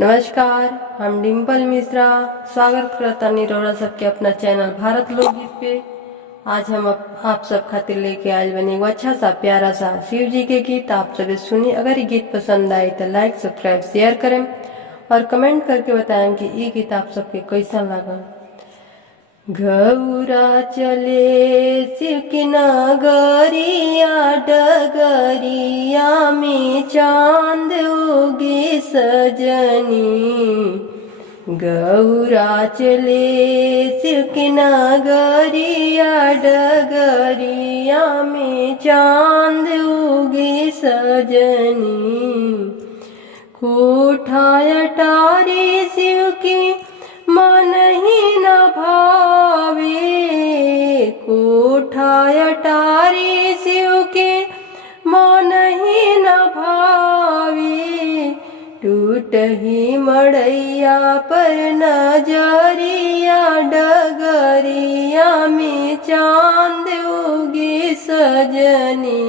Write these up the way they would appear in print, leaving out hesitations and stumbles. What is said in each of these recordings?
नमस्कार, हम डिम्पल मिश्रा स्वागत करता निरोड़ा सबके अपना चैनल भारत लोकगीत पे। आज हम आप सब खातिर लेके आए बने एगो अच्छा सा प्यारा सा शिव जी के गीत। आप सब सुनिए। अगर ये गीत पसंद आए तो लाइक सब्सक्राइब शेयर करें और कमेंट करके बताएं कि ये गीत आप सबके कैसा लगा। गौरा चले शिव की नगरिया डगरिया में चांद उगे सजनी। गौरा चले शिव की नगरिया डगरिया में चांद उगे सजनी। कोठाया टारे शिव की मन ही न भावे। कोठाया टारे शिव के मन ही न भावे। टूट ही मड़ैया पर नजरिया डगरिया में चांद उगे सजनी।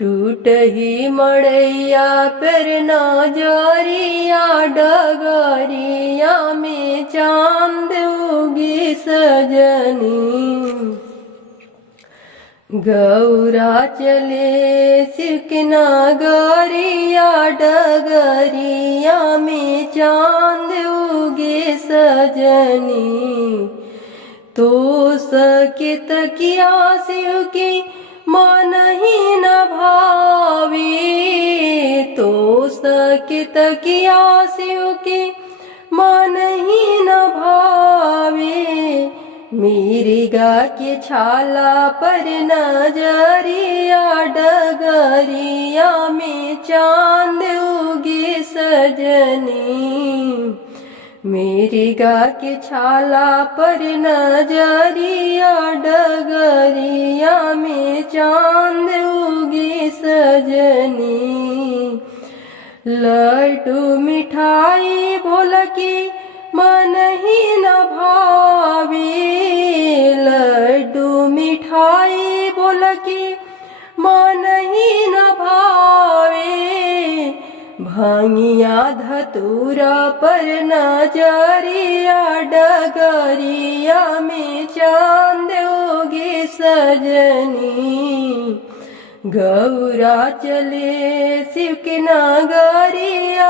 टूट ही मड़ैया पर नजरिया डगरिया में चांद उगी सजनी। गौरा चले शिव की नगरिया डगरिया में चांद उगे सजनी। तो सके तकिया शिव की मन ही न भावे। तो सके तकिया शिव के मन ही न भावे। मिर्गा के छाला पर नजरिया डगरिया में चांद उगे सजनी। मिर्गा के छाला पर नजरिया डगरिया में चांद उगे सजनी। लड्डू मिठाई भोला की मन ही न भावे। लड्डू मिठाई भोला की मन ही न भावे। भांगिया धतूरा पर नजरिया डगरिया में चांद उगे सजनी। गौरा चले शिव की नगरिया